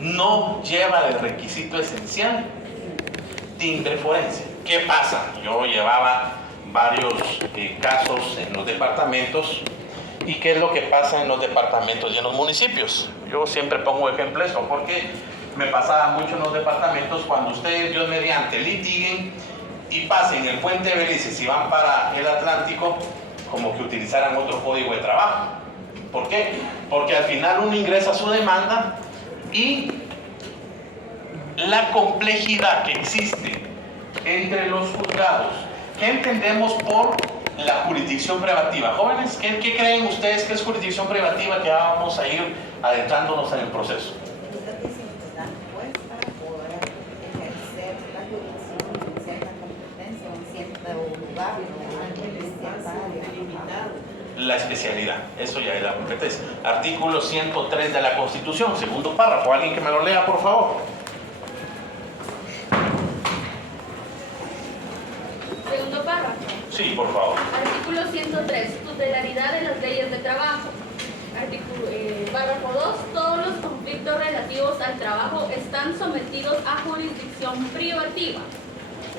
no lleva de requisito esencial timbre forense. ¿Qué pasa? Yo llevaba varios casos en los departamentos. ¿Y qué es lo que pasa en los departamentos y en los municipios? Yo siempre pongo ejemplo eso, porque me pasaba mucho en los departamentos cuando ustedes, Dios mediante, litiguen y pasen el puente Belices y van para el Atlántico, como que utilizaran otro código de trabajo. ¿Por qué? Porque al final uno ingresa su demanda y la complejidad que existe entre los juzgados. ¿Qué entendemos por la jurisdicción privativa? Jóvenes, ¿qué creen ustedes que es jurisdicción privativa? Que vamos a ir adentrándonos en el proceso. La especialidad, eso ya es la competencia. Artículo 103 de la Constitución, segundo párrafo. Alguien que me lo lea, por favor. Segundo párrafo. Sí, por favor. Artículo 103. Tutelaridad de las leyes de trabajo. Párrafo 2. Todos los conflictos relativos al trabajo están sometidos a jurisdicción privativa.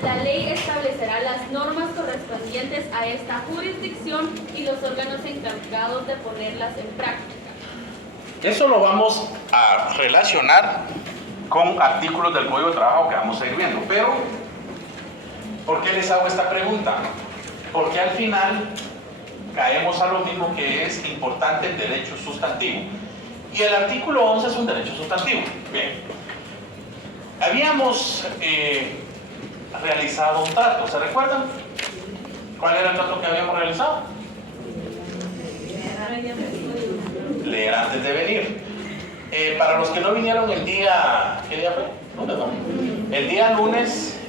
La ley establecerá las normas correspondientes a esta jurisdicción y los órganos encargados de ponerlas en práctica. Eso lo vamos a relacionar con artículos del Código de Trabajo que vamos a ir viendo. Pero, ¿por qué les hago esta pregunta? Porque al final caemos a lo mismo, que es importante el derecho sustantivo. Y el artículo 11 es un derecho sustantivo. Bien. Habíamos realizado un trato, ¿se recuerdan? ¿Cuál era el trato que habíamos realizado? Leer antes de venir. Para los que no vinieron el día... ¿Qué día fue? No, perdón. El día lunes,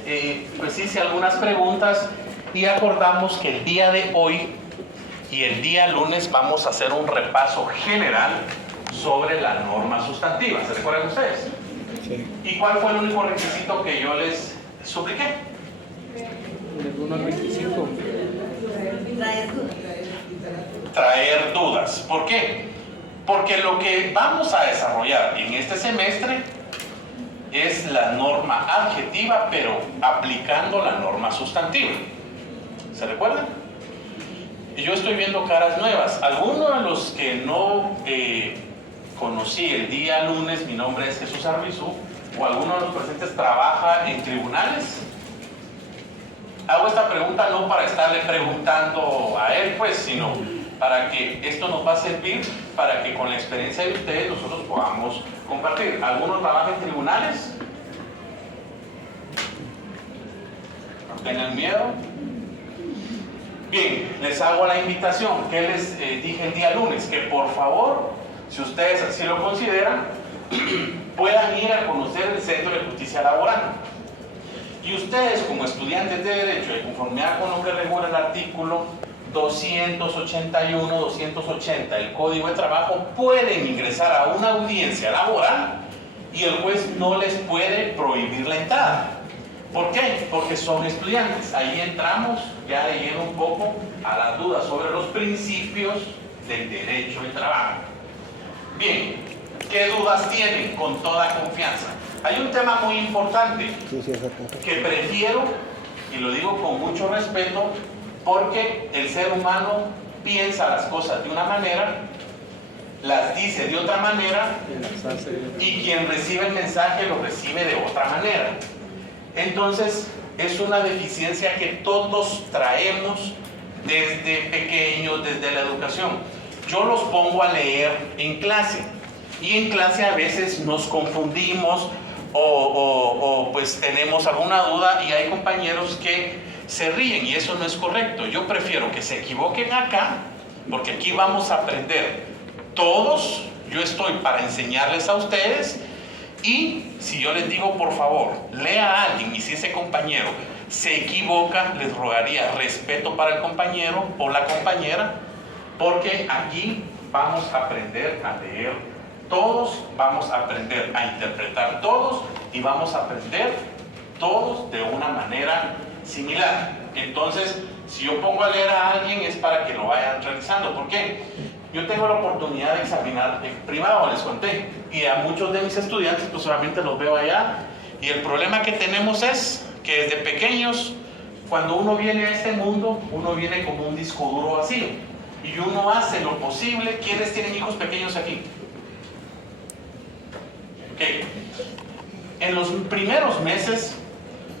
pues hice algunas preguntas y acordamos que el día de hoy y el día lunes vamos a hacer un repaso general sobre la norma sustantiva. ¿Se recuerdan ustedes? Sí. ¿Y cuál fue el único requisito que yo les supliqué? Ninguno requisito. Traer dudas. ¿Por qué? Porque lo que vamos a desarrollar en este semestre es la norma adjetiva, pero aplicando la norma sustantiva. ¿Se recuerdan? Y yo estoy viendo caras nuevas. Algunos de los que no conocí el día lunes, mi nombre es Jesús Arbizu, o alguno de los presentes trabaja en tribunales. Hago esta pregunta no para estarle preguntando a él, pues, sino para que esto nos va a servir para que con la experiencia de ustedes nosotros podamos compartir. ¿Alguno trabaja en tribunales? ¿No tengan miedo? Bien, les hago la invitación que les dije el día lunes, que por favor, si ustedes así lo consideran, puedan ir a conocer el Centro de Justicia Laboral. Y ustedes, como estudiantes de Derecho, de conformidad con lo que regula el artículo 281, 280 del Código de Trabajo, pueden ingresar a una audiencia laboral y el juez no les puede prohibir la entrada. ¿Por qué? Porque son estudiantes. Ahí entramos ya de lleno un poco a las dudas sobre los principios del derecho del trabajo. Bien, ¿qué dudas tienen? Con toda confianza. Hay un tema muy importante que prefiero, y lo digo con mucho respeto, porque el ser humano piensa las cosas de una manera, las dice de otra manera, y quien recibe el mensaje lo recibe de otra manera. Entonces, es una deficiencia que todos traemos desde pequeños, desde la educación. Yo los pongo a leer en clase, y en clase a veces nos confundimos o pues tenemos alguna duda y hay compañeros que se ríen y eso no es correcto. Yo prefiero que se equivoquen acá, porque aquí vamos a aprender todos. Yo estoy para enseñarles a ustedes, y si yo les digo por favor, lea a alguien, y si ese compañero se equivoca, les rogaría respeto para el compañero o la compañera, porque aquí vamos a aprender a leer todos, vamos a aprender a interpretar todos y vamos a aprender todos de una manera similar. Entonces, si yo pongo a leer a alguien es para que lo vayan realizando. ¿Por qué? Yo tengo la oportunidad de examinar en privado, les conté, y a muchos de mis estudiantes pues solamente los veo allá, y el problema que tenemos es que desde pequeños, cuando uno viene a este mundo, uno viene como un disco duro vacío, y uno hace lo posible. ¿Quiénes tienen hijos pequeños aquí? Ok. En los primeros meses,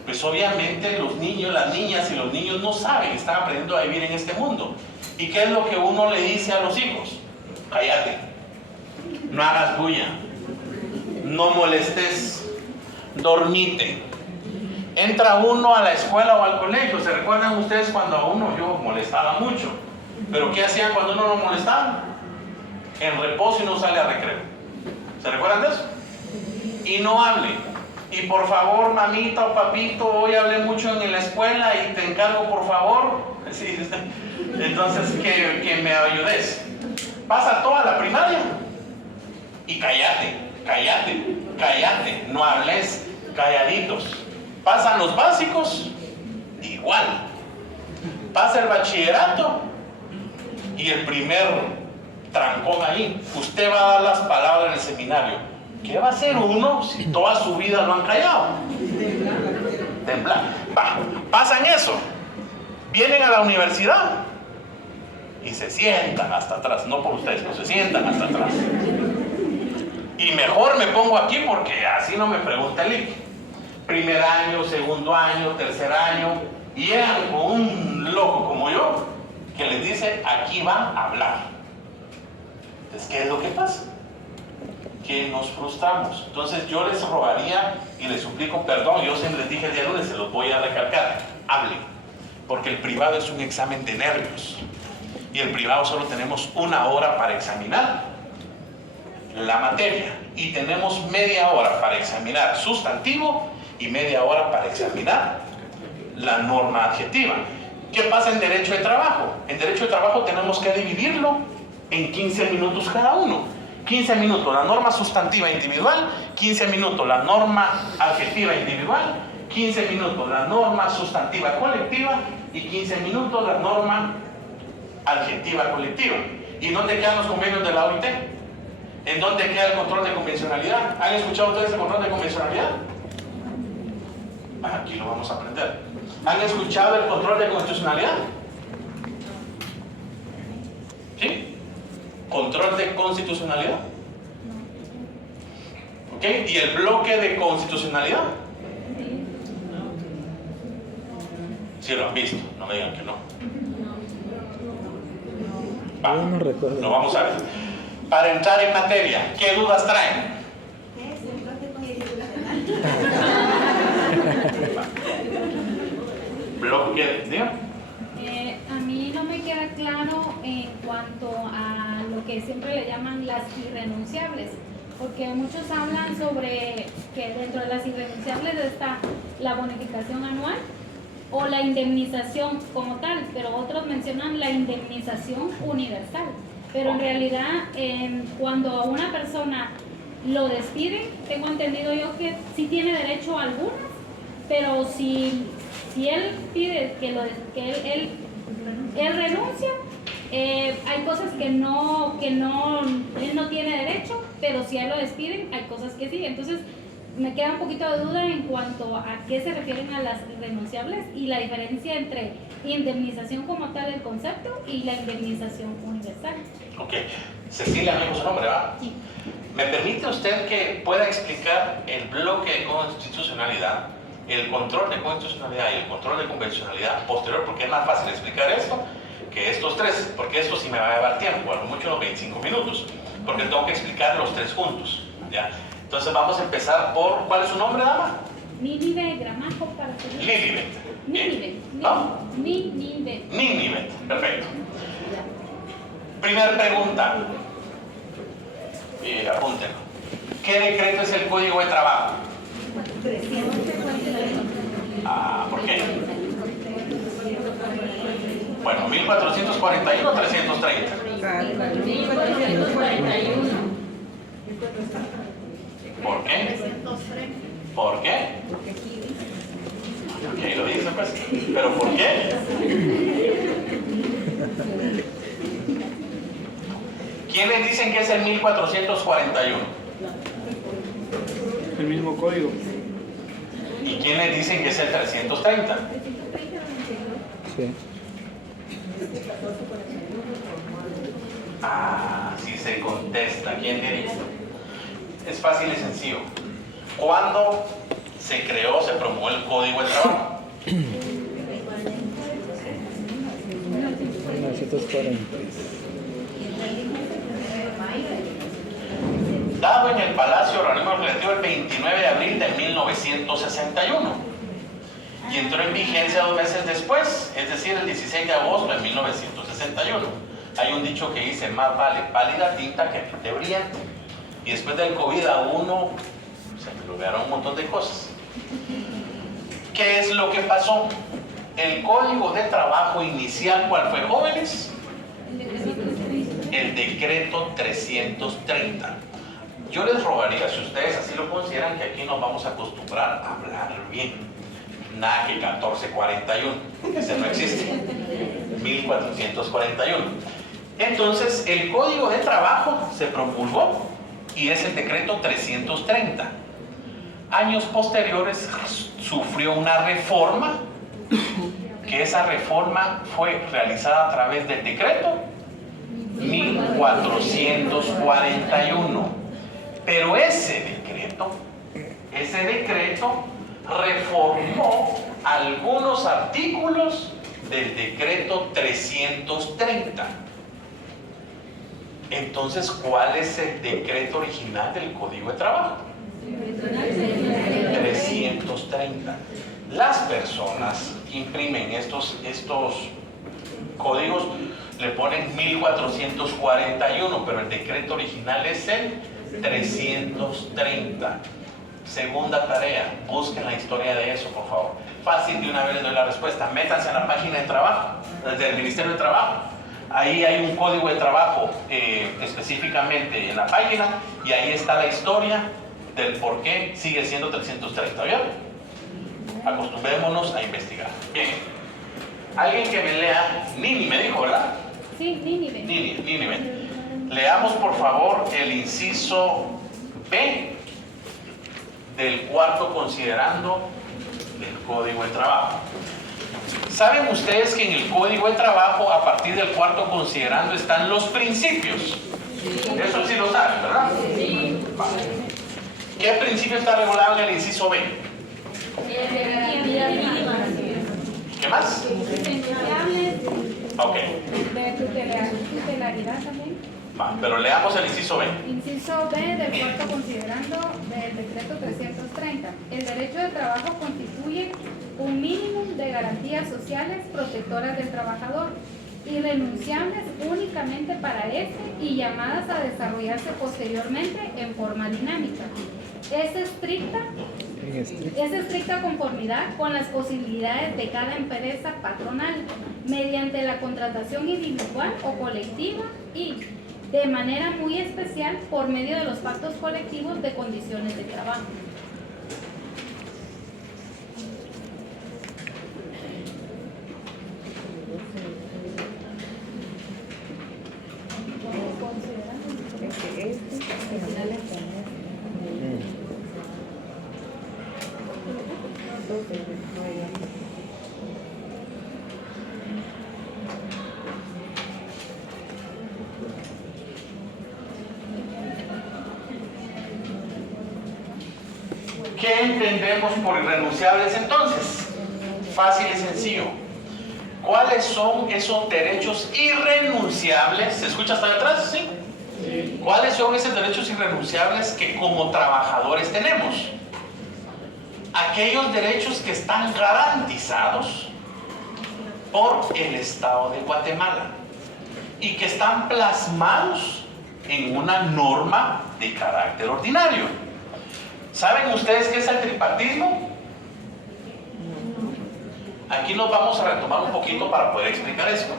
pues obviamente los niños, las niñas y los niños no saben, están aprendiendo a vivir en este mundo. ¿Y qué es lo que uno le dice a los hijos? Cállate, no hagas bulla, no molestes, dormite. Entra uno a la escuela o al colegio. ¿Se recuerdan ustedes cuando a uno yo molestaba mucho? ¿Pero qué hacían cuando uno lo molestaba? En reposo y no sale a recreo. ¿Se recuerdan de eso? Y no hable. Y por favor, mamita o papito, hoy hablé mucho en la escuela y te encargo, por favor. Sí, entonces, que me ayudes. Pasa toda la primaria y cállate, cállate, cállate, no hables, calladitos. Pasan los básicos, igual. Pasa el bachillerato y el primer trancón ahí. Usted va a dar las palabras en el seminario. ¿Qué va a hacer uno si toda su vida lo han callado? Temblar. Pasan eso. Vienen a la universidad y se sientan hasta atrás. No por ustedes, no se sientan hasta atrás. Y mejor me pongo aquí porque así no me pregunta el IC. Primer año, segundo año, tercer año, y llegan con un loco como yo que les dice: aquí va a hablar. Entonces, ¿qué es lo que pasa? Que nos frustramos. Entonces yo les rogaría y les suplico perdón. Yo siempre les dije el día lunes, se los voy a recalcar: hablen, porque el privado es un examen de nervios, y el privado solo tenemos 1 hora para examinar la materia, y tenemos media hora para examinar sustantivo y media hora para examinar la norma adjetiva. ¿Qué pasa en derecho de trabajo? En derecho de trabajo tenemos que dividirlo en 15 minutos cada uno. 15 minutos la norma sustantiva individual, 15 minutos la norma adjetiva individual, 15 minutos la norma sustantiva colectiva y 15 minutos la norma adjetiva colectiva. ¿Y dónde quedan los convenios de la OIT? ¿En dónde queda el control de convencionalidad? ¿Han escuchado ustedes el control de convencionalidad? Aquí lo vamos a aprender. ¿Han escuchado el control de constitucionalidad? ¿Sí? ¿Control de constitucionalidad? ¿Ok? ¿Y el bloque de constitucionalidad? Sí lo han visto, no me digan que no. No recuerdo. Lo vamos a ver. Para entrar en materia, ¿qué dudas traen? Bloque, ¿diga? A mí no me queda claro en cuanto a lo que siempre le llaman las irrenunciables, porque muchos hablan sobre que dentro de las irrenunciables está la bonificación anual o la indemnización como tal, pero otros mencionan la indemnización universal. Pero en realidad, cuando a una persona lo despiden, tengo entendido yo que sí tiene derecho a algunas, pero si él pide que él renuncia, hay cosas que él no tiene derecho, pero si a él lo despiden, hay cosas que sí. Entonces, me queda un poquito de duda en cuanto a qué se refieren a las irrenunciables y la diferencia entre indemnización como tal, el concepto, y la indemnización universal. Ok. Cecilia, ¿me su nombre, va? Sí. ¿Me permite usted que pueda explicar el bloque de constitucionalidad, el control de constitucionalidad y el control de convencionalidad posterior? Porque es más fácil explicar esto que estos tres, porque esto sí me va a llevar tiempo, a lo mucho unos 25 minutos, porque tengo que explicar los tres juntos, ¿ya? Entonces vamos a empezar por, ¿cuál es su nombre, dama? Nínive Gramajo para ser. Lilibet. Nínive. ¿No? Nínive. Nínive, perfecto. Primera pregunta. Apúntenlo. ¿Qué decreto es el Código de Trabajo? ¿Por qué? Bueno, 1441 o 330. 1441. ¿Por qué? ¿Por qué? Ok, lo dice pues. ¿Pero por qué? ¿Quiénes dicen que es el 1441? El mismo código. ¿Y quiénes dicen que es el 330? Sí. Ah, sí se contesta. ¿Quién diría? Es fácil y sencillo. ¿Cuándo se creó, se promulgó el Código de Trabajo? 1940. Dado en el Palacio Organismo Legislativo el 29 de abril de 1961 y entró en vigencia 2 meses después, es decir, el 16 de agosto de 1961. Hay un dicho que dice: más vale pálida tinta que tinte brillante. Y después del COVID a uno se me olvidaron un montón de cosas. ¿Qué es lo que pasó? El Código de Trabajo inicial, ¿cuál fue, jóvenes? El decreto 330. Yo les rogaría, si ustedes así lo consideran, que aquí nos vamos a acostumbrar a hablar bien. Nada que 1441, ese no existe. 1441. Entonces, el Código de Trabajo se promulgó y es el decreto 330. Años posteriores sufrió una reforma, que esa reforma fue realizada a través del decreto 1441. Pero ese decreto reformó algunos artículos del decreto 330. Entonces, ¿cuál es el decreto original del Código de Trabajo? 330. Las personas que imprimen estos códigos le ponen 1441, pero el decreto original es el 330. Segunda tarea, busquen la historia de eso, por favor. Fácil, de una vez les doy la respuesta. Métanse en la página de trabajo, del Ministerio de Trabajo. Ahí hay un código de trabajo específicamente en la página, y ahí está la historia del por qué sigue siendo 330. ¿Bien? Acostumbrémonos a investigar. Bien. Alguien que me lea, Nini me dijo, ¿verdad? Sí, Nínive. Nínive. Leamos por favor el inciso B del cuarto considerando del Código de Trabajo. ¿Saben ustedes que en el Código de Trabajo, a partir del cuarto considerando, están los principios? Eso sí lo saben, ¿verdad? Sí. Vale. ¿Qué principio está regulado en el inciso B? ¿Qué más? Ok. De tutelaridad también. Va, pero leamos el inciso B. Inciso B del cuarto considerando del decreto 330. El derecho de trabajo constituye un mínimo de garantías sociales protectoras del trabajador, irrenunciables únicamente para este y llamadas a desarrollarse posteriormente en forma dinámica. Es estricta conformidad con las posibilidades de cada empresa patronal mediante la contratación individual o colectiva y de manera muy especial por medio de los pactos colectivos de condiciones de trabajo. ¿Qué entendemos por irrenunciables entonces? Fácil y sencillo. ¿Cuáles son esos derechos irrenunciables? ¿Se escucha hasta atrás? ¿Sí? Sí. ¿Cuáles son esos derechos irrenunciables que como trabajadores tenemos? Aquellos derechos que están garantizados por el Estado de Guatemala y que están plasmados en una norma de carácter ordinario. ¿Saben ustedes qué es el tripartismo? Aquí nos vamos a retomar un poquito para poder explicar esto.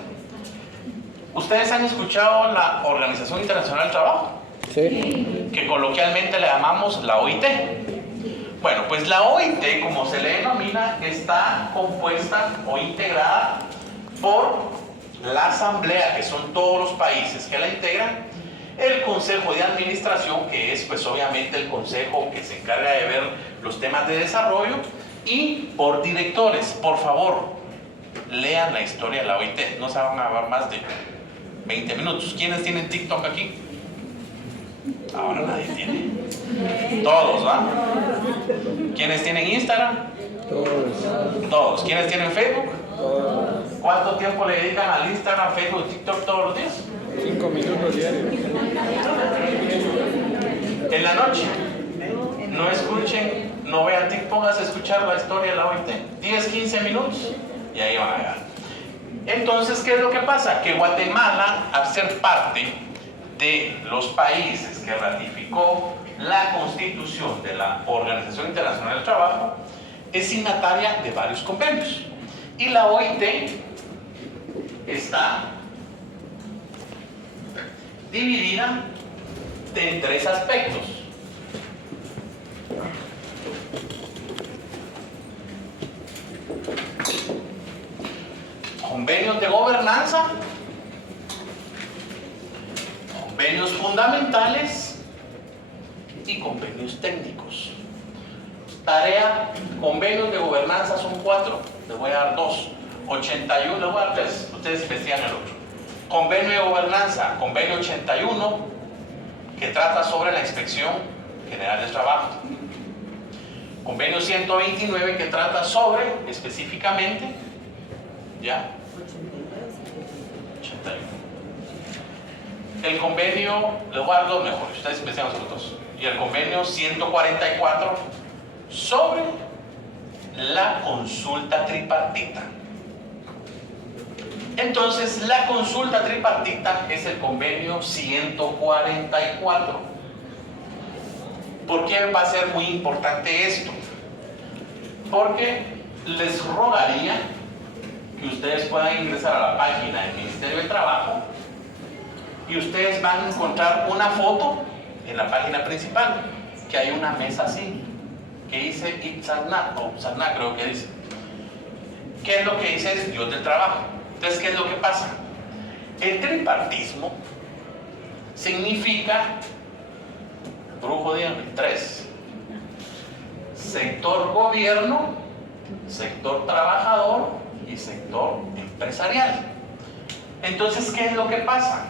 ¿Ustedes han escuchado la Organización Internacional del Trabajo? Sí. Que coloquialmente le llamamos la OIT. Bueno, pues la OIT, como se le denomina, está compuesta o integrada por la Asamblea, que son todos los países que la integran, el Consejo de Administración, que es pues obviamente el consejo que se encarga de ver los temas de desarrollo, y por directores. Por favor, lean la historia de la OIT, no se van a dar más de 20 minutos. ¿Quiénes tienen TikTok aquí? Ahora nadie tiene. Todos, ¿va? ¿Quiénes tienen Instagram? Todos. ¿Quiénes tienen Facebook? ¿Cuánto tiempo le dedican al Instagram, Facebook, TikTok todos los días? 5 minutos diarios. En la noche, no escuchen, no vean TikTok, pónganse a escuchar la historia de la OIT. 10, 15 minutos y ahí van a llegar. Entonces, ¿qué es lo que pasa? Que Guatemala, al ser parte de los países que ratificó la Constitución de la Organización Internacional del Trabajo, es signataria de varios convenios. Y la OIT está dividida en 3 aspectos. Convenios de gobernanza, convenios fundamentales y convenios técnicos. Tarea, convenios de gobernanza son 4, les voy a dar 2. 81, les voy a dar 3, ustedes investigan el otro. Convenio de gobernanza, convenio 81, que trata sobre la Inspección General del Trabajo. Convenio 129, que trata sobre, específicamente, ¿ya? 81. El convenio, les voy a dar 2 mejores, ustedes investigan los otros 2. Y el convenio 144, sobre la consulta tripartita. Entonces, la consulta tripartita es el convenio 144. ¿Por qué va a ser muy importante esto? Porque les rogaría que ustedes puedan ingresar a la página del Ministerio de Trabajo y ustedes van a encontrar una foto en la página principal, que hay una mesa así, que dice Itzalna, o Itzalna creo que dice. ¿Qué es lo que dice? Es Dios del trabajo. Entonces, ¿qué es lo que pasa? El tripartismo significa, brujo, díganme, 3. Sector gobierno, sector trabajador y sector empresarial. Entonces, ¿qué es lo que pasa?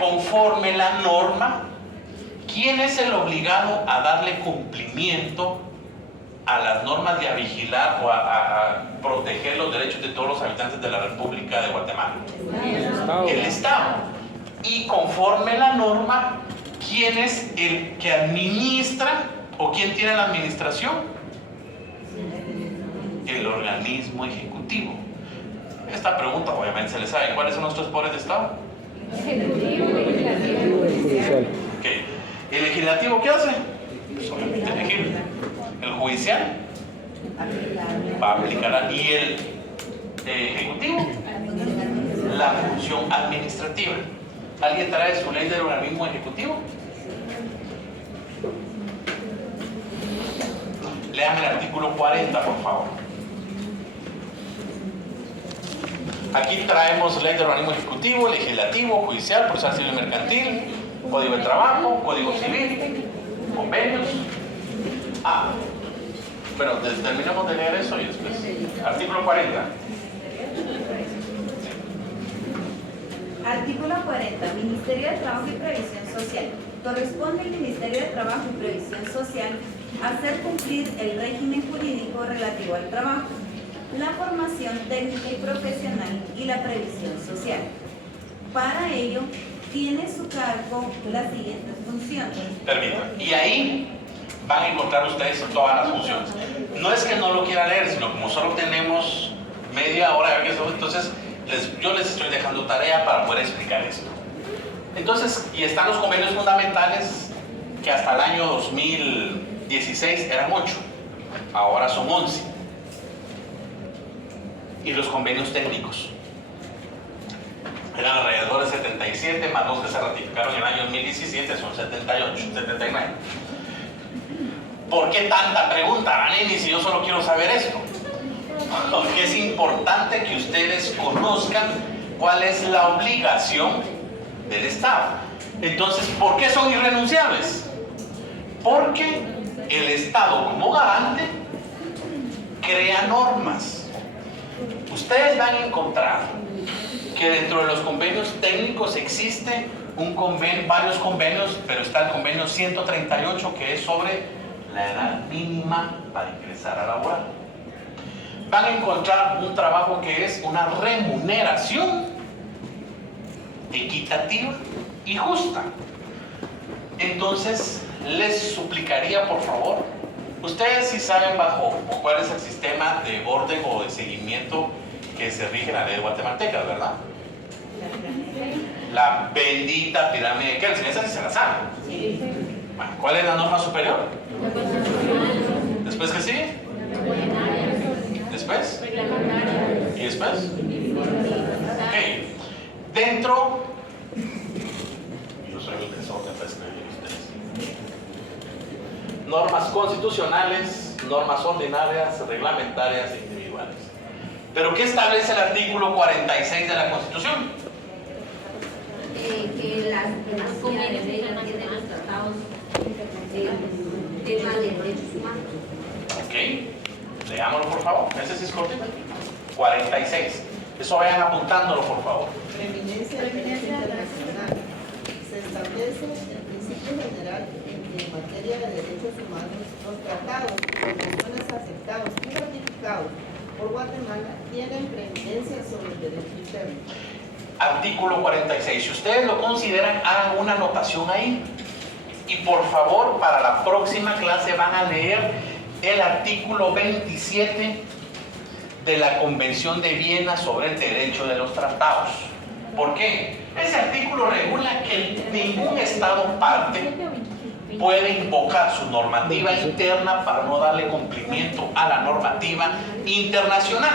Conforme la norma, ¿quién es el obligado a darle cumplimiento a las normas y a vigilar o a proteger los derechos de todos los habitantes de la República de Guatemala? El Estado. Y conforme la norma, ¿quién es el que administra o quién tiene la administración? El organismo ejecutivo. Esta pregunta obviamente se le sabe. ¿Cuáles son nuestros poderes de Estado? Ejecutivo, legislativo, Judicial. Okay. ¿El legislativo qué hace? Solamente elegir. ¿El judicial? Va a aplicar. ¿Y el ejecutivo? La función administrativa. ¿Alguien trae su ley del organismo ejecutivo? Lean el artículo 40, por favor. Aquí traemos ley del organismo ejecutivo, legislativo, judicial, procesal civil y mercantil, código de trabajo, código civil, convenios. Bueno, terminamos de leer eso y después. Artículo 40. Artículo 40. Ministerio de Trabajo y Previsión Social. Corresponde al Ministerio de Trabajo y Previsión Social hacer cumplir el régimen jurídico relativo al trabajo, la formación técnica y profesional y la previsión social. Para ello, tiene su cargo las siguientes funciones. Permítanme. Y ahí van a encontrar ustedes todas las funciones. No es que no lo quiera leer, sino como solo tenemos media hora, entonces yo les estoy dejando tarea para poder explicar esto. Entonces, y están los convenios fundamentales, que hasta el año 2016 eran 8, ahora son 11. Y los convenios técnicos eran alrededor de 77, más los que se ratificaron en el año 2017 son 78, 79. ¿Por qué tanta pregunta, Ranini, si yo solo quiero saber esto? Porque es importante que ustedes conozcan cuál es la obligación del Estado. Entonces, ¿por qué son irrenunciables? Porque el Estado, como garante, crea normas. Ustedes van a encontrar que dentro de los convenios técnicos existe varios convenios, pero está el convenio 138, que es sobre la edad mínima para ingresar a laborar. Van a encontrar un trabajo que es una remuneración equitativa y justa. Entonces, les suplicaría, por favor, ustedes sí saben bajo cuál es el sistema de orden o de seguimiento que se rige en la ley guatemalteca, ¿verdad? La bendita pirámide de Kelsen, esa sí se la sabe. Bueno, ¿cuál es la norma superior? ¿Después qué sigue? ¿Después? ¿Y después? Ok. Dentro... Yo soy el desorden para escribir ustedes. Normas constitucionales, normas ordinarias, reglamentarias e individuales. ¿Pero qué establece el artículo 46 de la Constitución? Que las comunidades tienen los tratados en tema de derechos humanos. Ok, leámoslo por favor, ese sí es cortito. 46, eso vayan apuntándolo por favor. Preeminencia del derecho internacional. Se establece el principio general en que en materia de derechos humanos los tratados y convenciones aceptados y ratificados por Guatemala tienen preeminencia sobre el derecho interno. Artículo 46, si ustedes lo consideran, hagan una anotación ahí. Y por favor, para la próxima clase van a leer el artículo 27 de la Convención de Viena sobre el derecho de los tratados. ¿Por qué? Ese artículo regula que ningún Estado parte puede invocar su normativa interna para no darle cumplimiento a la normativa internacional.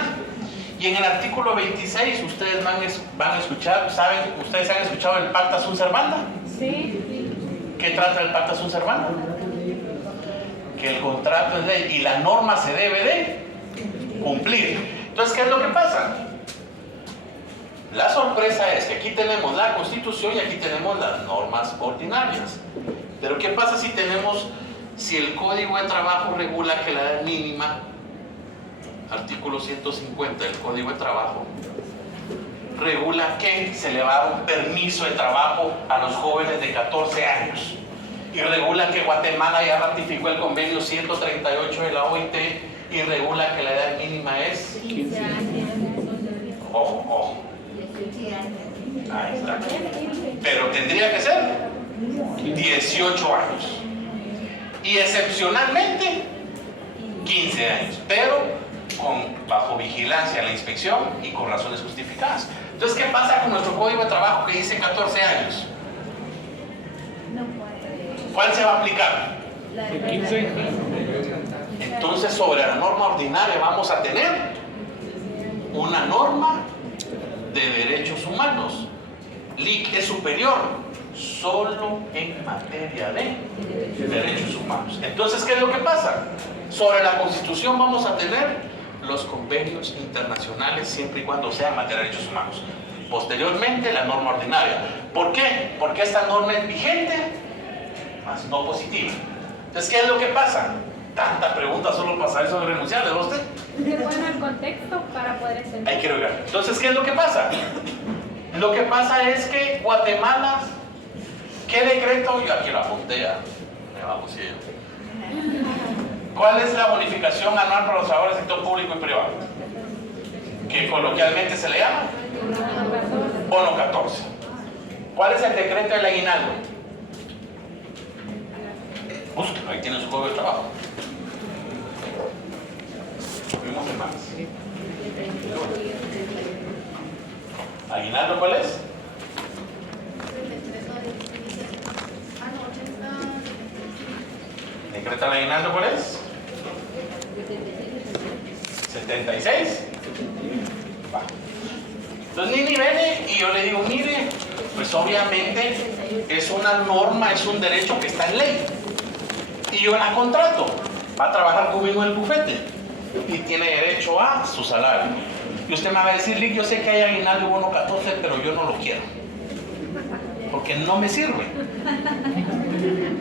Y en el artículo 26 ustedes van a escuchar, ¿saben? ¿Ustedes han escuchado el Pacta Sunt Servanda? Sí. ¿Qué trata el Pacta Sunt Servanda? Que el contrato es ley y la norma se debe de cumplir. Entonces, ¿qué es lo que pasa? La sorpresa es que aquí tenemos la Constitución y aquí tenemos las normas ordinarias. Pero ¿qué pasa si el Código de Trabajo regula que la edad mínima, artículo 150 del Código de Trabajo, regula que se le va a dar un permiso de trabajo a los jóvenes de 14 años? Y regula que Guatemala ya ratificó el convenio 138 de la OIT y regula que la edad mínima es 15 años. Ojo, ojo. Ahí está. Pero tendría que ser 18 años. Y excepcionalmente 15 años. Pero bajo vigilancia, la inspección y con razones justificadas. Entonces, ¿qué pasa con nuestro Código de Trabajo que dice 14 años? ¿Cuál se va a aplicar? El 15. Entonces, sobre la norma ordinaria vamos a tener una norma de derechos humanos. LIC es superior solo en materia de derechos humanos. Entonces, ¿qué es lo que pasa? Sobre la Constitución vamos a tener los convenios internacionales siempre y cuando sean materia de derechos humanos. Posteriormente, la norma ordinaria. ¿Por qué? Porque esta norma es vigente, más no positiva. Entonces, ¿qué es lo que pasa? Tanta pregunta solo para saber sobre renunciables, ¿no usted? Es bueno el contexto para poder entender. Hay que oigar. Entonces, ¿qué es lo que pasa? Lo que pasa es que Guatemala, ¿qué decreto? Yo aquí lo apunté ya. Me vamos a ir. ¿Cuál es la bonificación anual para los trabajadores del sector público y privado? Que coloquialmente se le llama bono 14. ¿Cuál es el decreto del aguinaldo? Busquen, ahí tiene su juego de trabajo. Vimos el más. ¿Aguinaldo cuál es? ¿Decreto del aguinaldo cuál es? 76. Va. Entonces Nini viene y yo le digo, mire, pues obviamente es una norma, es un derecho que está en ley. Y yo la contrato. Va a trabajar conmigo en el bufete y tiene derecho a su salario. Y usted me va a decir, Lick, yo sé que hay aguinaldo y bono 14, pero yo no lo quiero. porque no me sirve.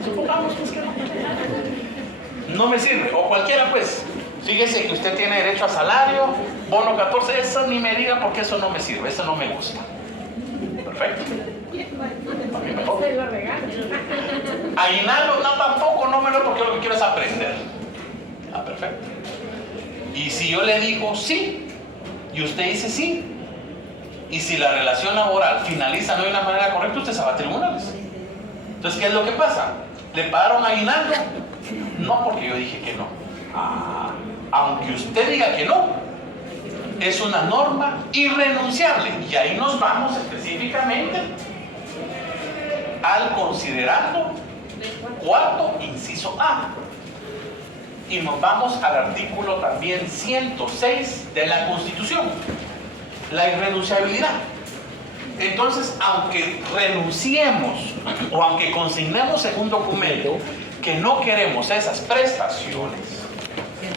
Supongamos pues que no me sirve. O cualquiera pues. Fíjese que usted tiene derecho a salario, bono 14, eso ni me diga porque eso no me sirve, eso no me gusta. Perfecto. A mí mejor. Aguinaldo, no, tampoco, no me lo porque lo que quiero es aprender. Ah, perfecto. Y si yo le digo sí, y usted dice sí, y si la relación laboral finaliza no de una manera correcta, usted se va a tribunales. Entonces, ¿qué es lo que pasa? ¿Le pagaron aguinaldo? No, porque yo dije que no. Aunque usted diga que no, es una norma irrenunciable. Y ahí nos vamos específicamente al considerando cuarto, inciso A. Y nos vamos al artículo también 106 de la Constitución. La irrenunciabilidad. Entonces, aunque renunciemos o aunque consignemos en un documento que no queremos esas prestaciones,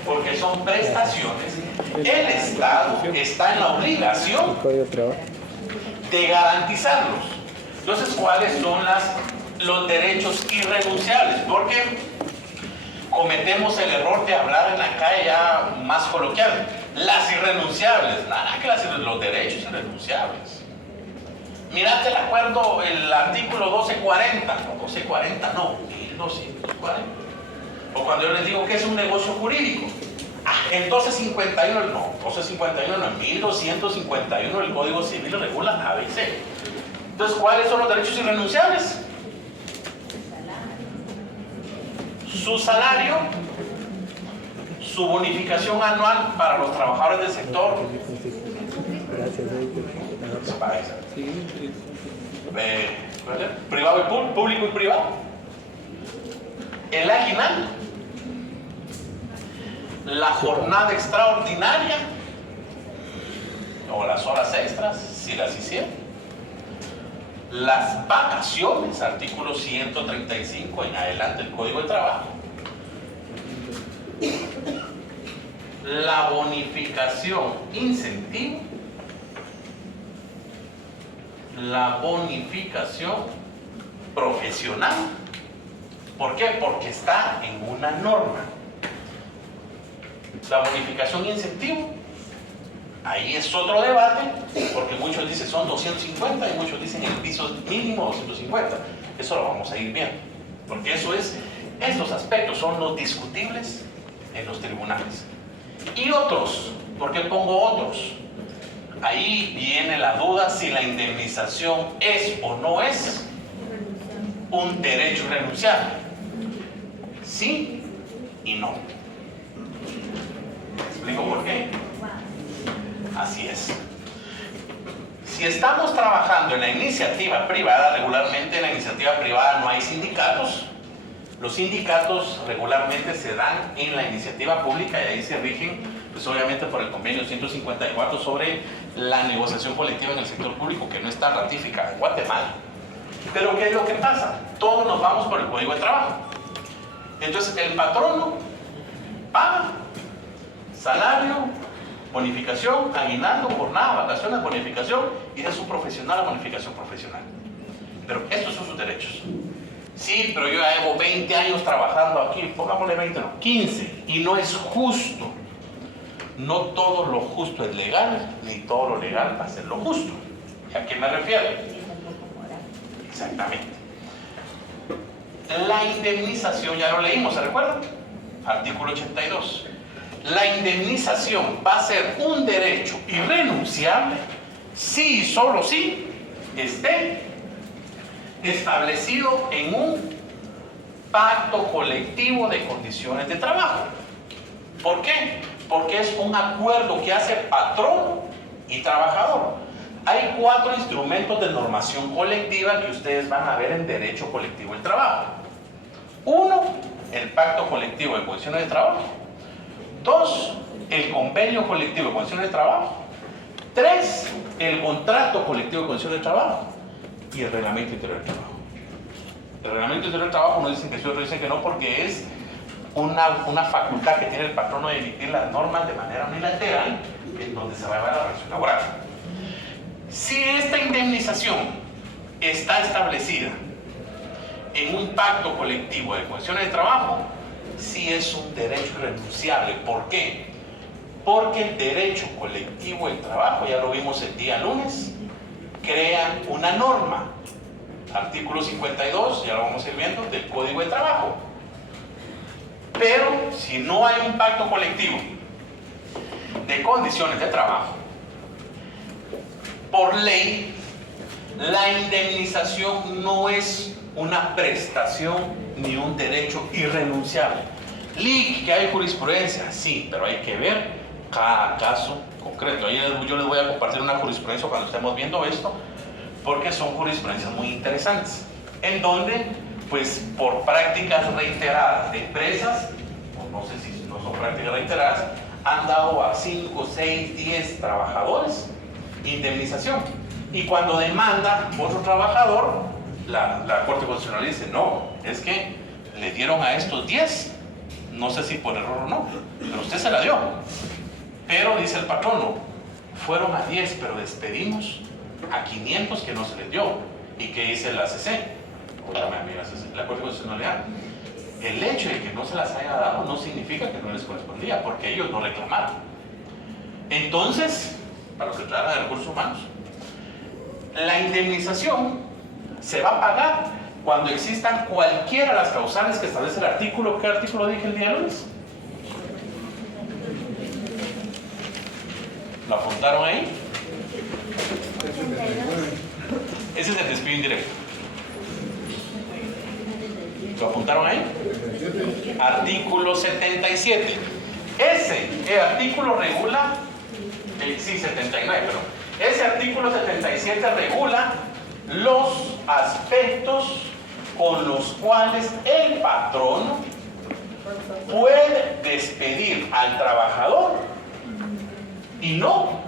porque son prestaciones, el Estado está en la obligación de garantizarlos. Entonces, ¿cuáles son los derechos irrenunciables? Porque cometemos el error de hablar en la calle ya más coloquial. Las irrenunciables, nada que los derechos irrenunciables. Mirate el acuerdo, el artículo 1240, no 1240 no, 1240. O cuando yo les digo que es un negocio jurídico. El 1251, no, 1251 no, 1251 el Código Civil regula ABC. Entonces, ¿cuáles son los derechos irrenunciables? Su salario, su bonificación anual para los trabajadores del sector privado y público y privado, el aguinaldo, la jornada extraordinaria o las horas extras si las hicieron, las vacaciones, artículo 135 en adelante del Código de Trabajo, la bonificación incentivo, la bonificación profesional. ¿Por qué? Porque está en una norma. La bonificación incentivo, ahí es otro debate, porque muchos dicen son 250 y muchos dicen el piso mínimo 250. Eso lo vamos a ir viendo, porque estos aspectos son los discutibles en los tribunales. Y otros, ¿por qué pongo otros? Ahí viene la duda si la indemnización es o no es un derecho irrenunciable. Sí y no. ¿Explico por qué? Así es. Si estamos trabajando en la iniciativa privada, regularmente en la iniciativa privada no hay sindicatos. Los sindicatos regularmente se dan en la iniciativa pública y ahí se rigen, pues obviamente por el convenio 154 sobre la negociación colectiva en el sector público, que no está ratificada en Guatemala. Pero ¿qué es lo que pasa? Todos nos vamos por el Código de Trabajo. Entonces el patrono paga salario, bonificación, aguinaldo, jornada, vacaciones, bonificación, y de su profesional a bonificación profesional. Pero estos son sus derechos. Sí, pero yo ya llevo 20 años trabajando aquí, pongámosle 20, no, 15, y no es justo. No todo lo justo es legal, ni todo lo legal va a ser lo justo. ¿Y a qué me refiero? Exactamente. La indemnización, ya lo leímos, ¿se recuerdan? Artículo 82. La indemnización va a ser un derecho irrenunciable si y solo si esté establecido en un pacto colectivo de condiciones de trabajo. ¿Por qué? Porque es un acuerdo que hace patrón y trabajador. Hay 4 instrumentos de normación colectiva que ustedes van a ver en derecho colectivo del trabajo. 1, el pacto colectivo de condiciones de trabajo. 2, el convenio colectivo de condiciones de trabajo. 3, el contrato colectivo de condiciones de trabajo. Y el reglamento interior del trabajo. El reglamento interior del trabajo nos dicen que sí, otros dicen que no, porque es una facultad que tiene el patrono de emitir las normas de manera unilateral, en donde se va a llevar la relación laboral. Si esta indemnización está establecida en un pacto colectivo de condiciones de trabajo, sí es un derecho irrenunciable. ¿Por qué? Porque el derecho colectivo del trabajo, ya lo vimos el día lunes, crea una norma, artículo 52, ya lo vamos a ir viendo, del Código de Trabajo. Pero si no hay un pacto colectivo de condiciones de trabajo, por ley, la indemnización no es una prestación ni un derecho irrenunciable. LIC, que hay jurisprudencia, sí, pero hay que ver cada caso concreto. Ahí yo les voy a compartir una jurisprudencia cuando estemos viendo esto, porque son jurisprudencias muy interesantes, en donde, pues, por prácticas reiteradas de empresas, o no sé si no son prácticas reiteradas, han dado a 5, 6, 10 trabajadores indemnización. Y cuando demanda otro trabajador, la Corte Constitucional dice, no, es que le dieron a estos 10, no sé si por error o no, pero usted se la dio. Pero dice el patrono, fueron a 10, pero despedimos a 500 que no se les dio. ¿Y qué dice la CC? La Corte Constitucional, el hecho de que no se las haya dado no significa que no les correspondía, porque ellos no reclamaron. Entonces, para los que trabajan de recursos humanos, la indemnización se va a pagar cuando existan cualquiera de las causales que establece el artículo. ¿Qué artículo dije el día lunes? ¿Lo apuntaron ahí? Ese es el despido indirecto. ¿Lo apuntaron ahí? Artículo 77. Ese artículo regula, sí, 79, pero ese artículo 77 regula los aspectos con los cuales el patrono puede despedir al trabajador y no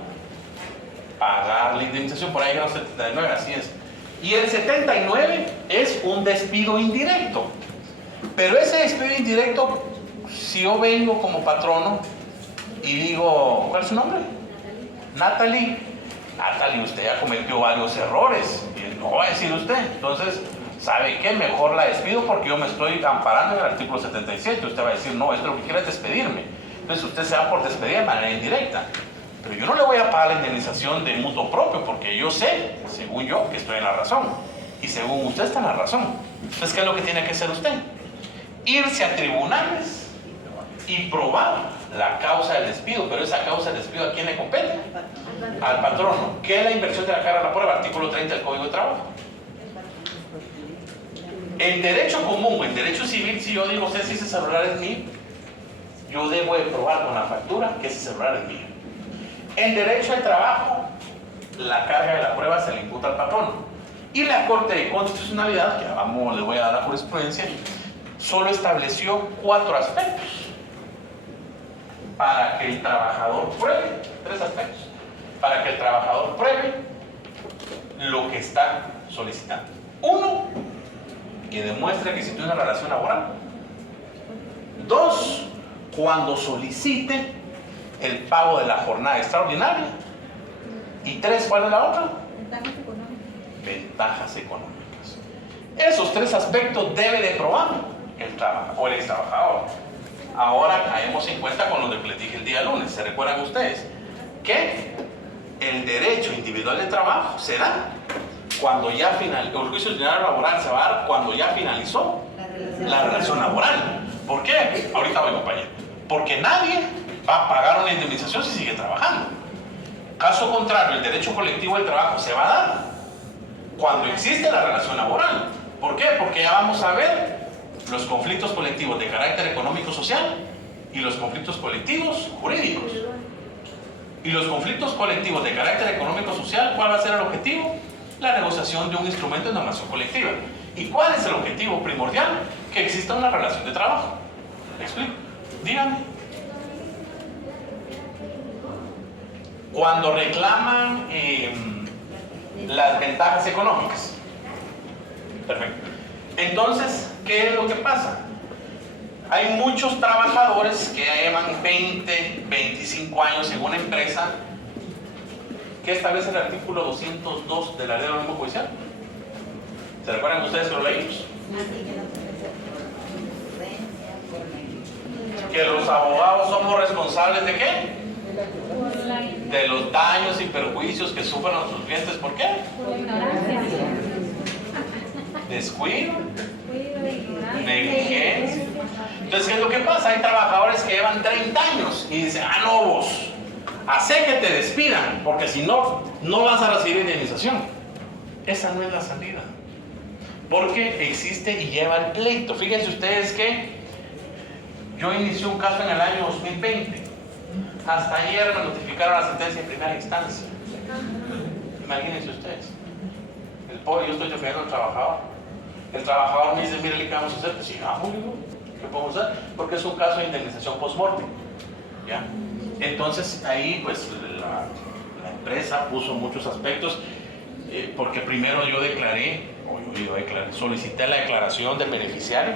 pagar la indemnización. Por ahí era el 79, así es. Y el 79 es un despido indirecto. Pero ese despido indirecto, si yo vengo como patrono y digo, ¿cuál es su nombre? Natalie, usted ya cometió varios errores. Y no va a decir usted. Entonces, ¿sabe qué? Mejor la despido porque yo me estoy amparando en el artículo 77. Usted va a decir, no, esto lo que quiere es despedirme. Entonces usted se va por despedir de manera indirecta. Pero yo no le voy a pagar la indemnización de mutuo propio porque yo sé, según yo, que estoy en la razón. Y según usted está en la razón. Entonces, ¿qué es lo que tiene que hacer usted? Irse a tribunales y probar la causa del despido. Pero esa causa del despido, ¿a quién le compete? Al patrono. ¿Qué es la inversión de la carga a la prueba? Artículo 30 del Código de Trabajo. En derecho común, en derecho civil, si yo digo, si ese celular es mío, yo debo de probar con la factura que ese celular es mío. En derecho de trabajo, la carga de la prueba se le imputa al patrono. Y la Corte de Constitucionalidad, que le voy a dar la jurisprudencia, solo estableció 4 aspectos para que el trabajador pruebe, 3 aspectos, para que el trabajador pruebe lo que está solicitando. 1, que demuestre que existe una relación laboral. 2, cuando solicite el pago de la jornada extraordinaria. Y 3, ¿cuál es la otra? Ventajas económicas. Ventajas económicas. Esos 3 aspectos debe de probar el trabajador o el ex trabajador. Ahora caemos en cuenta con lo que les dije el día lunes. ¿Se recuerdan ustedes? Que el derecho individual de trabajo se da cuando ya finalizó, el juicio ordinario laboral se va a dar cuando ya finalizó la relación laboral. ¿Por qué? Ahorita voy, compañero. Porque nadie va a pagar una indemnización si sigue trabajando. Caso contrario, el derecho colectivo del trabajo se va a dar cuando existe la relación laboral. ¿Por qué? Porque ya vamos a ver los conflictos colectivos de carácter económico-social y los conflictos colectivos jurídicos. Y los conflictos colectivos de carácter económico-social, ¿cuál va a ser el objetivo? La negociación de un instrumento de normación colectiva. ¿Y cuál es el objetivo primordial? Que exista una relación de trabajo. ¿Me explico? Díganme. Cuando reclaman las ventajas económicas. Perfecto. Entonces, ¿qué es lo que pasa? Hay muchos trabajadores que llevan 20, 25 años en una empresa. ¿Qué establece el artículo 202 de la Ley de Organismo Judicial? ¿Se recuerdan ustedes que lo leímos? Que los abogados somos responsables de qué? De los daños y perjuicios que sufren nuestros clientes. ¿Por qué? Por ignorancia. Descuido, negligencia. Entonces, ¿qué es lo que pasa? Hay trabajadores que llevan 30 años y dicen, ah, no, vos, hace que te despidan, porque si no, no vas a recibir indemnización. Esa no es la salida. Porque existe y lleva el pleito. Fíjense ustedes que yo inicié un caso en el año 2020. Hasta ayer me notificaron la sentencia en primera instancia. Imagínense ustedes. El pobre, yo estoy defendiendo al trabajador. El trabajador me dice, mire, ¿qué vamos a hacer? Pues sigamos, ¿qué podemos hacer? Porque es un caso de indemnización post-mortem. ¿Ya? Entonces ahí pues la empresa puso muchos aspectos, porque primero yo solicité la declaración del beneficiario,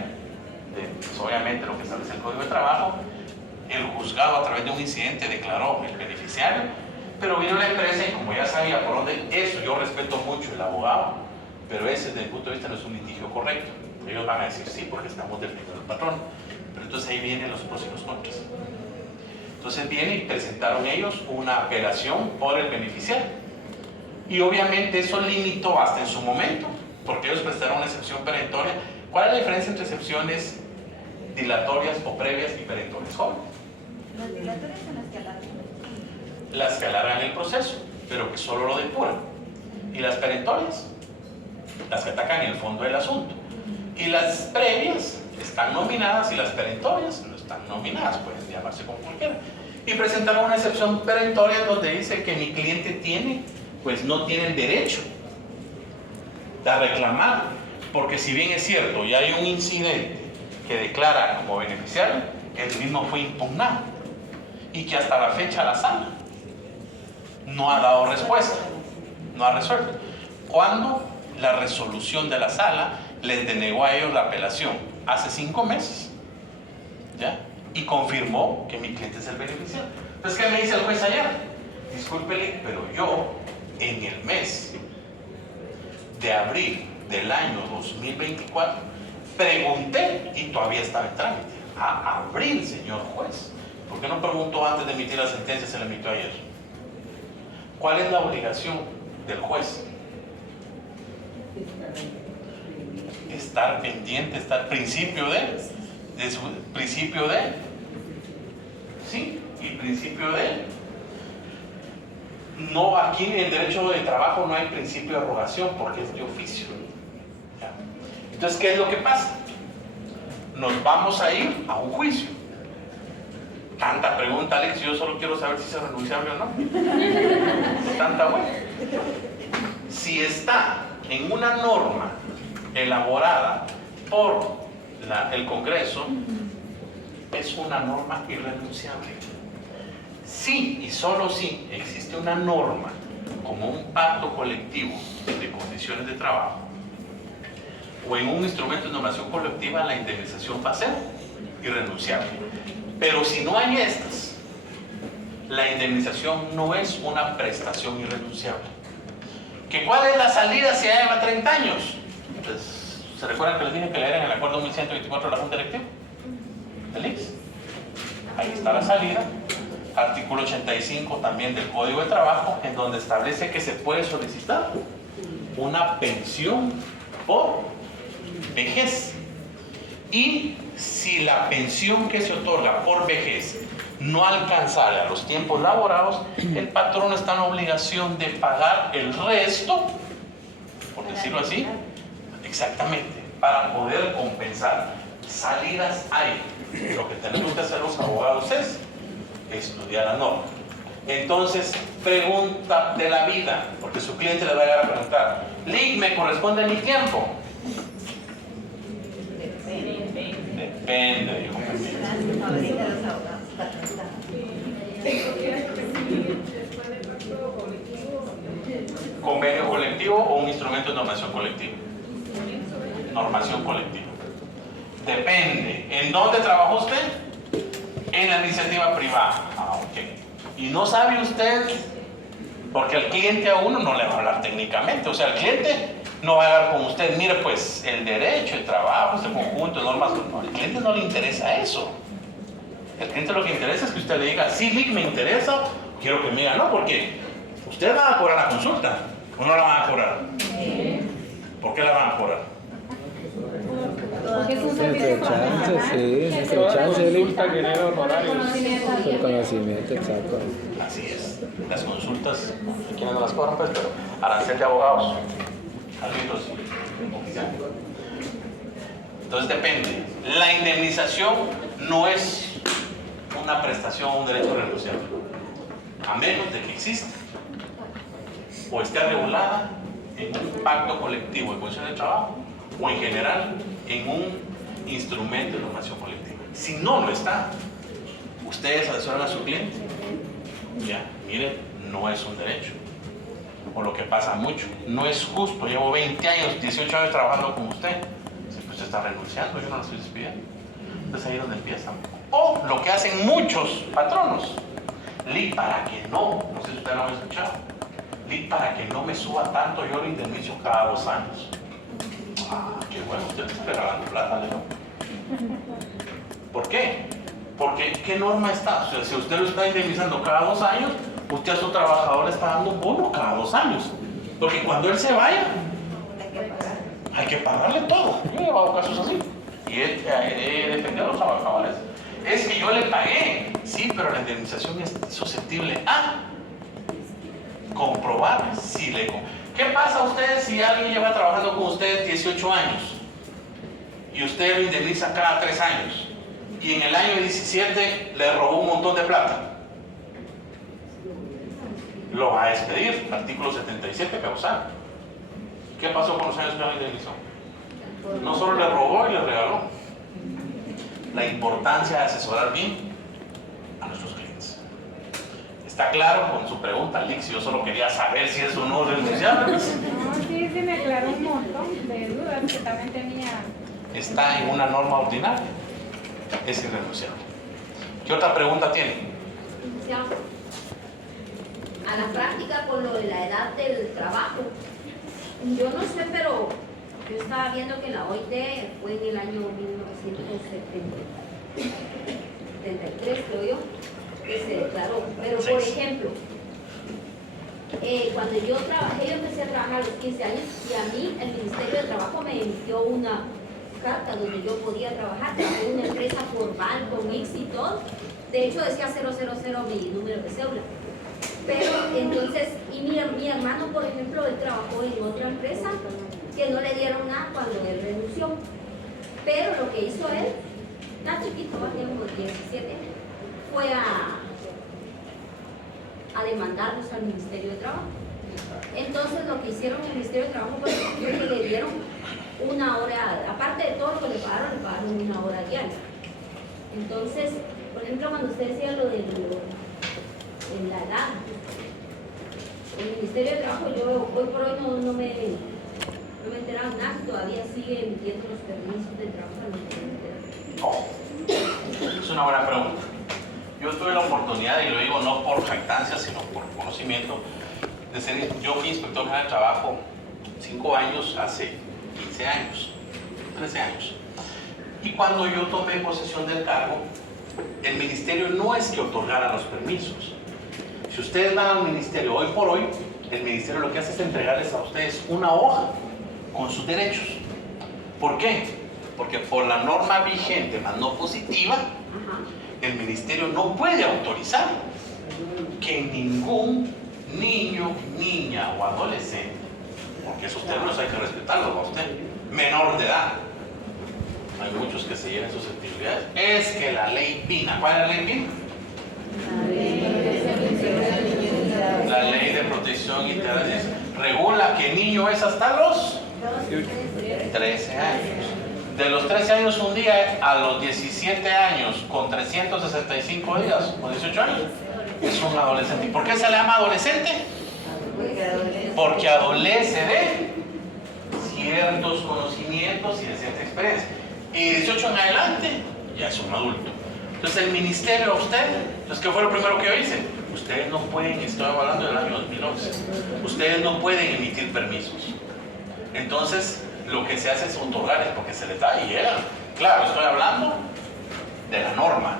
pues, obviamente lo que establece el Código de Trabajo. El juzgado a través de un incidente declaró el beneficiario, pero vino la empresa y como ya sabía por dónde, eso yo respeto mucho el abogado, pero ese desde mi punto de vista no es un litigio correcto. Ellos van a decir sí porque estamos defendiendo al patrón, pero entonces ahí vienen los pros y los contras. Entonces viene y presentaron ellos una apelación por el beneficiario, y obviamente eso limitó hasta en su momento, porque ellos prestaron una excepción perentoria. ¿Cuál es la diferencia entre excepciones dilatorias o previas y perentorias, joven? Las dilatorias son las que alargan. Las que alargan el proceso, pero que solo lo depuran. Y las perentorias, las que atacan el fondo del asunto. Y las previas están nominadas y las perentorias no están nominadas, pueden llamarse como cualquiera. Y presentaron una excepción perentoria donde dice que mi cliente no tiene el derecho de reclamar, porque si bien es cierto, ya hay un incidente que declara como beneficiario, el mismo fue impugnado y que hasta la fecha la sala no ha dado respuesta, no ha resuelto. Cuando la resolución de la sala les denegó a ellos la apelación hace 5 meses, ¿ya? Y confirmó que mi cliente es el beneficiario. Entonces, ¿qué me dice el juez ayer? Discúlpele, pero yo en el mes de abril del año 2024 pregunté y todavía estaba en trámite. A abril, señor juez. ¿Por qué no preguntó antes de emitir la sentencia? Se la emitió ayer. ¿Cuál es la obligación del juez? Estar pendiente, estar principio de sí, y principio de no, aquí en el derecho de trabajo no hay principio de rogación porque es de oficio. ¿Ya? Entonces, ¿qué es lo que pasa? Nos vamos a ir a un juicio. Tanta pregunta, Alex, yo solo quiero saber si es renunciable o no. Tanta buena. Si está en una norma elaborada por el Congreso, es una norma irrenunciable. Sí y solo si existe una norma como un pacto colectivo de condiciones de trabajo o en un instrumento de normación colectiva, la indemnización va a ser irrenunciable. Pero si no hay estas, la indemnización no es una prestación irrenunciable. ¿Que cuál es la salida si ya lleva 30 años? Pues, ¿se recuerdan que les dije que leer en el acuerdo 1124 de la Junta Directiva? ¿Del IX? Ahí está la salida. Artículo 85 también del Código de Trabajo, en donde establece que se puede solicitar una pensión por vejez. Y si la pensión que se otorga por vejez no alcanzara a los tiempos laborados, el patrón está en obligación de pagar el resto, por decirlo así, exactamente, para poder compensar. Salidas hay. Lo que tenemos que hacer los abogados es estudiar la norma. Entonces, pregunta de la vida, porque su cliente le va a llegar a preguntar: ¿LIC me corresponde mi tiempo? Depende, hijo. Ahorita los abogados patrocinan. ¿Convenio colectivo o un instrumento de normación colectiva? Normación colectiva. Depende. ¿En dónde trabaja usted? En la iniciativa privada. Ok. Y no sabe usted, porque el cliente a uno no le va a hablar técnicamente. O sea, el cliente No va a llegar con usted, mire pues, el derecho, el trabajo, este conjunto de normas. No, al cliente no le interesa eso. El cliente lo que interesa es que usted le diga, sí, Lick, me interesa, quiero que me diga, no, porque ustedes van a cobrar la consulta, ¿o no la van a cobrar? ¿Por qué la van a cobrar? Porque es un Nuestro servicio chance, profesional. sí, nuestro chance, Lick. Consulta genera honorarios. Por conocimiento, exacto. Así es. Las consultas, quienes no las cobran, pues, pero arancel de abogados, árbitros oficiales. Entonces depende. La indemnización no es una prestación o un derecho renunciable, a menos de que exista o esté regulada en un pacto colectivo de condiciones de trabajo o en general en un instrumento de normación colectiva. Si no lo está, ustedes asesoran a su cliente. Ya, miren, no es un derecho. O lo que pasa mucho, no es justo, llevo 20 años, 18 años trabajando con usted. Siempre usted está renunciando, yo no lo estoy despidiendo. Entonces ahí es donde empiezan. O lo que hacen muchos patronos, Lick, para que no sé si usted lo ha escuchado, Lick, para que no me suba tanto, yo lo indemnizo cada 2 años. Ah, qué bueno, usted está regalando plata, ¿no? ¿Por qué? Porque, ¿qué norma está? O sea, si usted lo está indemnizando cada 2 años, usted a su trabajador le está dando un bono cada 2 años. Porque cuando él se vaya, hay que pagarle todo. Yo he llevado casos así. Y he defendido a los trabajadores. Es que yo le pagué, sí, pero la indemnización es susceptible a comprobar si le... ¿Qué pasa a usted si alguien lleva trabajando con usted 18 años y usted lo indemniza cada 3 años y en el año 17 le robó un montón de plata? Lo va a despedir, artículo 77, causal. ¿Qué pasó con los años que lo indemnizó? No solo le robó y le regaló. La importancia de asesorar bien a nuestros clientes. ¿Está claro con su pregunta, Lix? Yo solo quería saber si es o no renunciable. No, sí, se me aclaró un montón de dudas que también tenía. Está en una norma ordinaria. Es irrenunciable. ¿Qué otra pregunta tiene? A la práctica con lo de la edad del trabajo. Yo no sé, pero yo estaba viendo que la OIT fue en el año 1973, creo yo, que se declaró. Pero, por ejemplo, cuando yo empecé a trabajar a los 15 años y a mí el Ministerio de Trabajo me emitió una carta donde yo podía trabajar. Trabajé en una empresa formal con X y todo. De hecho, decía 000 mi número de cédula. Pero entonces, y mi hermano, por ejemplo, él trabajó en otra empresa que no le dieron nada cuando él renunció. Pero lo que hizo él, tan chiquito, tenía como 17, fue a demandarlos al Ministerio de Trabajo. Entonces, lo que hicieron en el Ministerio de Trabajo fue que le dieron una hora, aparte de todo lo que le pagaron 1 hora diaria. Entonces, por ejemplo, cuando usted decía lo de en la edad, el Ministerio de Trabajo, yo hoy por hoy no me he enterado nada, todavía sigue emitiendo los permisos de trabajo. Es una buena pregunta. Yo tuve la oportunidad, y lo digo no por jactancia, sino por conocimiento, de ser, yo fui inspector general de trabajo 5 años, hace 15 años, 13 años. Y cuando yo tomé posesión del cargo, el ministerio no es que otorgara los permisos. Si ustedes van al ministerio hoy por hoy, el ministerio lo que hace es entregarles a ustedes una hoja con sus derechos. ¿Por qué? Porque por la norma vigente, más no positiva, el ministerio no puede autorizar que ningún niño, niña o adolescente, porque esos términos hay que respetarlos a usted, menor de edad, hay muchos que se lleven susceptibilidades, es que la ley PINA, ¿cuál es la ley PINA? La ley de protección integral regula que niño es hasta los 13 años. De los 13 años un día a los 17 años con 365 días, o 18 años, es un adolescente. ¿Y por qué se le llama adolescente? Porque adolece de ciertos conocimientos y de cierta experiencia. Y 18 en adelante ya es un adulto. Entonces el ministerio a usted, entonces ¿qué fue lo primero que yo hice? Ustedes no pueden, estoy hablando del año 2011, ustedes no pueden emitir permisos. Entonces, lo que se hace es otorgar, es porque se les da y llegan. Claro, estoy hablando de la norma.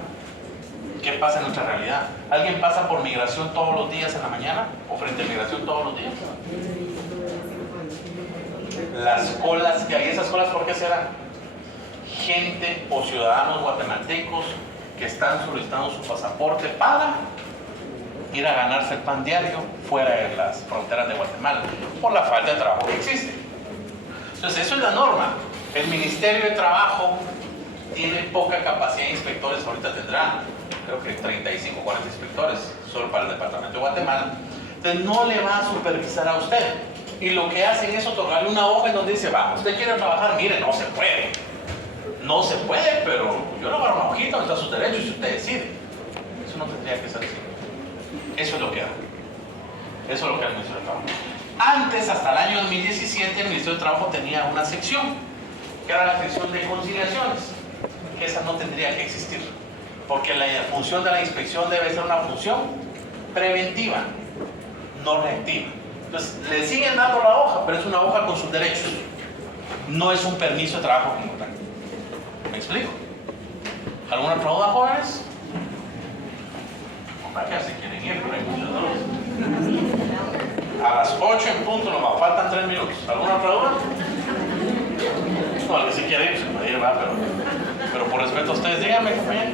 ¿Qué pasa en nuestra realidad? ¿Alguien pasa por migración todos los días en la mañana? ¿O frente a migración todos los días? Las colas que hay, ¿esas colas por qué serán? Gente o ciudadanos guatemaltecos que están solicitando su pasaporte para ir a ganarse el pan diario fuera de las fronteras de Guatemala por la falta de trabajo que existe. Entonces, eso es la norma. El Ministerio de Trabajo tiene poca capacidad de inspectores, ahorita tendrá creo que 35 o 40 inspectores solo para el departamento de Guatemala. Entonces no le va a supervisar a usted, y lo que hacen es otorgarle una hoja en donde dice, va, usted quiere trabajar, mire, no se puede, pero yo le voy a dar una hojita donde están sus derechos y usted decide. Eso no tendría que ser así. Eso es lo que hace. Eso es lo que hace el Ministerio de Trabajo. Antes, hasta el año 2017, el Ministerio de Trabajo tenía una sección, que era la sección de conciliaciones, que esa no tendría que existir, porque la función de la inspección debe ser una función preventiva, no reactiva. Entonces, le siguen dando la hoja, pero es una hoja con sus derechos, no es un permiso de trabajo como tal. ¿Me explico? ¿Alguna pregunta, jóvenes? ¿Para qué se quieren ir? Pero hay muchas dudas. A las 8 en punto nomás, faltan 3 minutos. ¿Alguna pregunta? No, el que si quiere ir, se puede ir, va, pero por respeto a ustedes, díganme, compañero.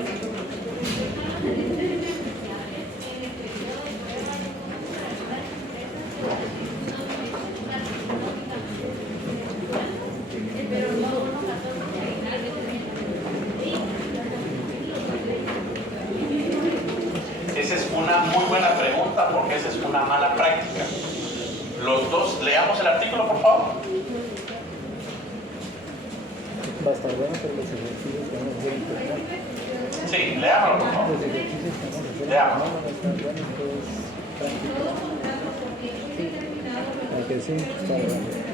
Esa es una muy buena pregunta, porque esa es una mala práctica. Los dos, leamos el artículo, por favor. Va a estar bueno, pero los ejercicios que vamos a hacer importantes. Sí, leámoslo, por favor. Los ejercicios que vamos a hacer Leámoslo. van a estar buenos, entonces prácticos. ¿A que sí? Está bueno.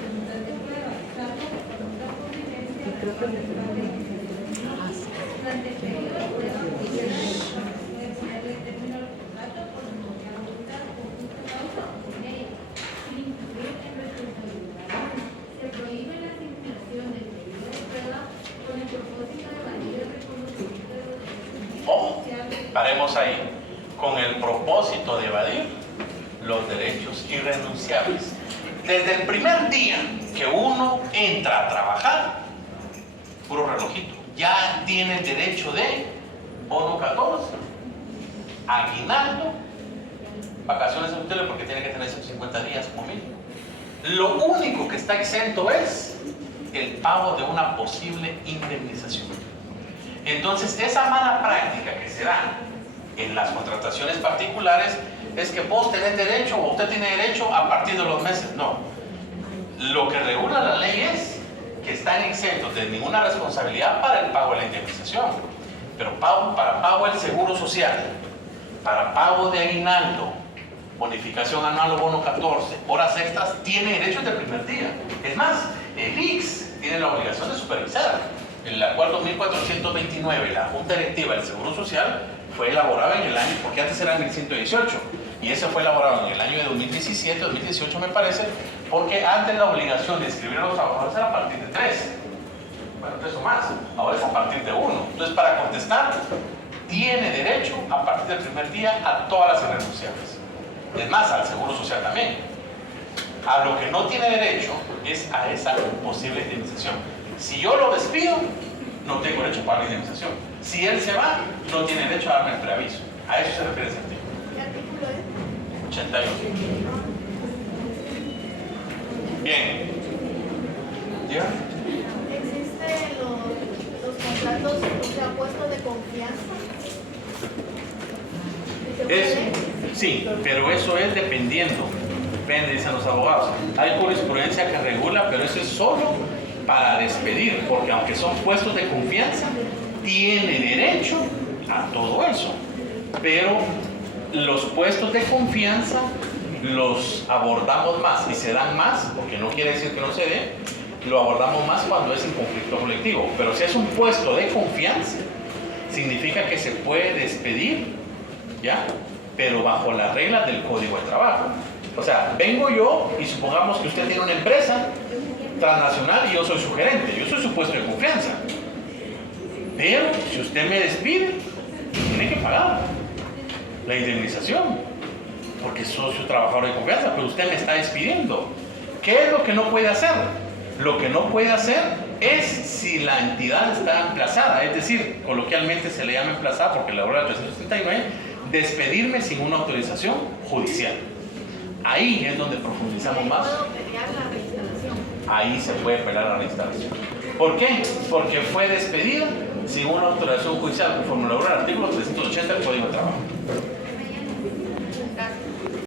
Paremos ahí, con el propósito de evadir los derechos irrenunciables. Desde el primer día que uno entra a trabajar, puro relojito, ya tiene el derecho de bono 14, aguinaldo, vacaciones útiles, porque tiene que tener 150 días como mínimo. Lo único que está exento es el pago de una posible indemnización. Entonces, esa mala práctica que se da en las contrataciones particulares es que vos tenés derecho o usted tiene derecho a partir de los meses. No. Lo que regula la ley es que están exentos de ninguna responsabilidad para el pago de la indemnización, pero para pago del seguro social, para pago de aguinaldo, bonificación anual o bono 14, horas extras, tiene derecho desde el primer día. Es más, el IX tiene la obligación de supervisar. El acuerdo 1429, la Junta Directiva del Seguro Social, fue elaborado en el año, porque antes era 1118, y ese fue elaborado en el año de 2017, 2018 me parece, porque antes la obligación de inscribir a los trabajadores era a partir de 3. Bueno, 3 o más, ahora es a partir de 1. Entonces, para contestar, tiene derecho a partir del primer día a todas las irrenunciables. Es más, al Seguro Social también. A lo que no tiene derecho es a esa posible indemnización. Si yo lo despido, no tengo derecho a pagar la indemnización. Si él se va, no tiene derecho a darme el preaviso. A eso se refiere ese artículo. ¿Qué artículo es? 81. Bien. ¿Ya? ¿Existen los contratos, o sea, puestos de confianza? Sí, pero eso es dependiendo. Depende, dicen los abogados. Hay jurisprudencia que regula, pero eso es solo para despedir, porque aunque son puestos de confianza, tiene derecho a todo eso. Pero los puestos de confianza los abordamos más y se dan más, porque no quiere decir que no se dé, lo abordamos más cuando es en conflicto colectivo. Pero si es un puesto de confianza, significa que se puede despedir, ¿ya? Pero bajo las reglas del Código de Trabajo. O sea, vengo yo y supongamos que usted tiene una empresa transnacional y yo soy su gerente, yo soy su puesto de confianza. Pero si usted me despide, tiene que pagar la indemnización, porque soy su trabajador de confianza, pero usted me está despidiendo. ¿Qué es lo que no puede hacer? Lo que no puede hacer es si la entidad está emplazada, es decir, coloquialmente se le llama emplazada porque la obra 339, despedirme sin una autorización judicial. Ahí es donde profundizamos más. ¿Puedo pelear la reinstalación? Ahí se puede pelear la reinstalación. ¿Por qué? Porque fue despedida sin una autorización judicial, conforme lo logra el artículo 380 del Código de Trabajo.